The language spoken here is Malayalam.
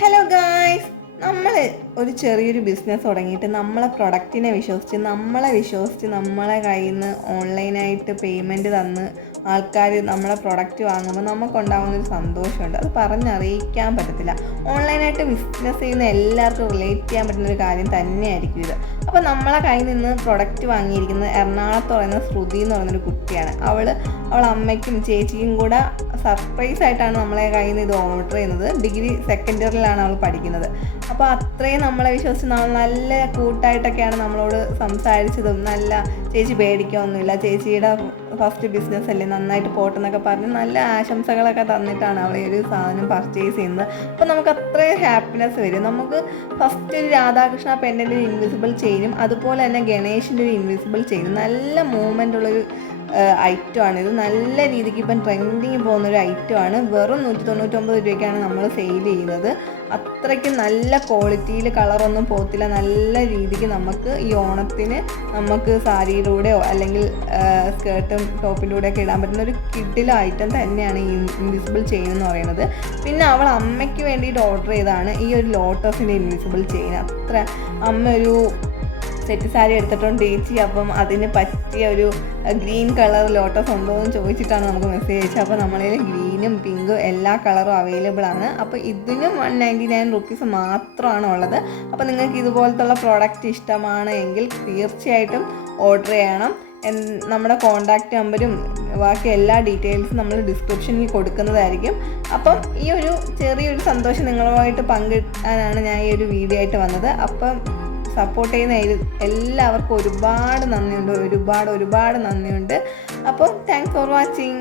ഹലോ ഗായ്സ്, നമ്മൾ ഒരു ചെറിയൊരു ബിസിനസ് തുടങ്ങിയിട്ട് നമ്മളെ പ്രൊഡക്റ്റിനെ വിശ്വസിച്ച് നമ്മളെ കയ്യിൽ നിന്ന് ഓൺലൈനായിട്ട് പേയ്മെൻറ്റ് തന്ന് ആൾക്കാർ നമ്മളെ പ്രൊഡക്റ്റ് വാങ്ങുമ്പോൾ നമുക്കുണ്ടാകുന്നൊരു സന്തോഷമുണ്ട്. അത് പറഞ്ഞറിയിക്കാൻ പറ്റത്തില്ല. ഓൺലൈനായിട്ട് ബിസിനസ് ചെയ്യുന്ന എല്ലാവർക്കും റിലേറ്റ് ചെയ്യാൻ പറ്റുന്നൊരു കാര്യം തന്നെയായിരിക്കും ഇത്. അപ്പോൾ നമ്മളെ കയ്യിൽ നിന്ന് പ്രൊഡക്റ്റ് വാങ്ങിയിരിക്കുന്നത് എറണാകുളത്ത് പറയുന്ന ശ്രുതി എന്ന് പറയുന്നൊരു കുട്ടിയാണ്. അവളെ അമ്മയ്ക്കും ചേച്ചിക്കും കൂടെ സർപ്രൈസ് ആയിട്ടാണ് നമ്മളെ കയ്യിൽ നിന്ന് ഇത് ഓർഡർ ചെയ്യുന്നത്. ഡിഗ്രി സെക്കൻഡ് ഇയറിലാണ് അവൾ പഠിക്കുന്നത്. അപ്പോൾ അത്രയും നമ്മളെ വിശ്വസിച്ച് നല്ല കൂട്ടായിട്ടൊക്കെയാണ് നമ്മളോട് സംസാരിച്ചതും. നല്ല ചേച്ചി പേടിക്കുകയൊന്നുമില്ല, ചേച്ചിയുടെ ഫസ്റ്റ് ബിസിനസ് അല്ലേ, നന്നായിട്ട് പോട്ടെന്നൊക്കെ പറഞ്ഞ് നല്ല ആശംസകളൊക്കെ തന്നിട്ടാണ് അവൾ ഈ ഒരു സാധനം പർച്ചേസ് ചെയ്യുന്നത്. അപ്പോൾ നമുക്ക് അത്രയും ഹാപ്പിനെസ് വരും. നമുക്ക് ഫസ്റ്റ് ഒരു രാധാകൃഷ്ണ പെണ്ണിൻ്റെ ഒരു ഇൻവിസിബിൾ ചെയിനും അതുപോലെ തന്നെ ഗണേഷിൻ്റെ ഒരു ഇൻവിസിബിൾ ചെയിനും നല്ല മൂവ്മെൻ്റ് ഉള്ളൊരു ഐറ്റമാണ്. ഇത് നല്ല രീതിക്ക് ഇപ്പം ട്രെൻഡിങ് പോകുന്നൊരു ഐറ്റമാണ്. വെറും 199 രൂപയ്ക്കാണ് നമ്മൾ സെയിൽ ചെയ്യുന്നത്. അത്രയ്ക്ക് നല്ല ക്വാളിറ്റിയിൽ, കളറൊന്നും പോകത്തില്ല. നല്ല രീതിക്ക് നമുക്ക് ഈ ഓണത്തിന് നമുക്ക് സാരിയിലൂടെയോ അല്ലെങ്കിൽ സ്കേർട്ടും ടോപ്പിൻ്റെ കൂടെയൊക്കെ ഇടാൻ പറ്റുന്ന ഒരു കിഡിലെ ഐറ്റം തന്നെയാണ് ഈ ഇൻവിസിബിൾ ചെയിൻ എന്ന് പറയുന്നത്. പിന്നെ അവൾ അമ്മയ്ക്ക് വേണ്ടിയിട്ട് ഓർഡർ ചെയ്തതാണ് ഈ ഒരു ലോട്ടസിൻ്റെ ഇൻവിസിബിൾ ചെയിൻ. അത്ര അമ്മ ഒരു സെറ്റ് സാരി എടുത്തിട്ടുണ്ട് ചേച്ചി, അപ്പം അതിന് പറ്റിയ ഒരു ഗ്രീൻ കളർ ലോട്ടസ് ഉണ്ടോ എന്ന് ചോദിച്ചിട്ടാണ് നമുക്ക് മെസ്സേജ് അയച്ചത്. അപ്പോൾ നമ്മളതിൽ ഗ്രീനും പിങ്കും എല്ലാ കളറും അവൈലബിൾ ആണ്. അപ്പോൾ ഇതിനും 199 റുപ്പീസ് മാത്രമാണ് ഉള്ളത്. അപ്പോൾ നിങ്ങൾക്ക് ഇതുപോലത്തുള്ള പ്രോഡക്റ്റ് ഇഷ്ടമാണ് എങ്കിൽ തീർച്ചയായിട്ടും ഓർഡർ ചെയ്യണം. നമ്മുടെ കോൺടാക്റ്റ് നമ്പരും ബാക്കി എല്ലാ ഡീറ്റെയിൽസും നമ്മൾ ഡിസ്ക്രിപ്ഷനിൽ കൊടുക്കുന്നതായിരിക്കും. അപ്പം ഈ ഒരു ചെറിയൊരു സന്തോഷം നിങ്ങളുമായിട്ട് പങ്കിടാനാണ് ഞാൻ ഈ ഒരു വീഡിയോ ആയിട്ട് വന്നത്. അപ്പം സപ്പോർട്ട് ചെയ്യുന്ന എല്ലാവർക്കും ഒരുപാട് നന്ദിയുണ്ട്. അപ്പോൾ താങ്ക്സ് ഫോർ വാച്ചിങ്.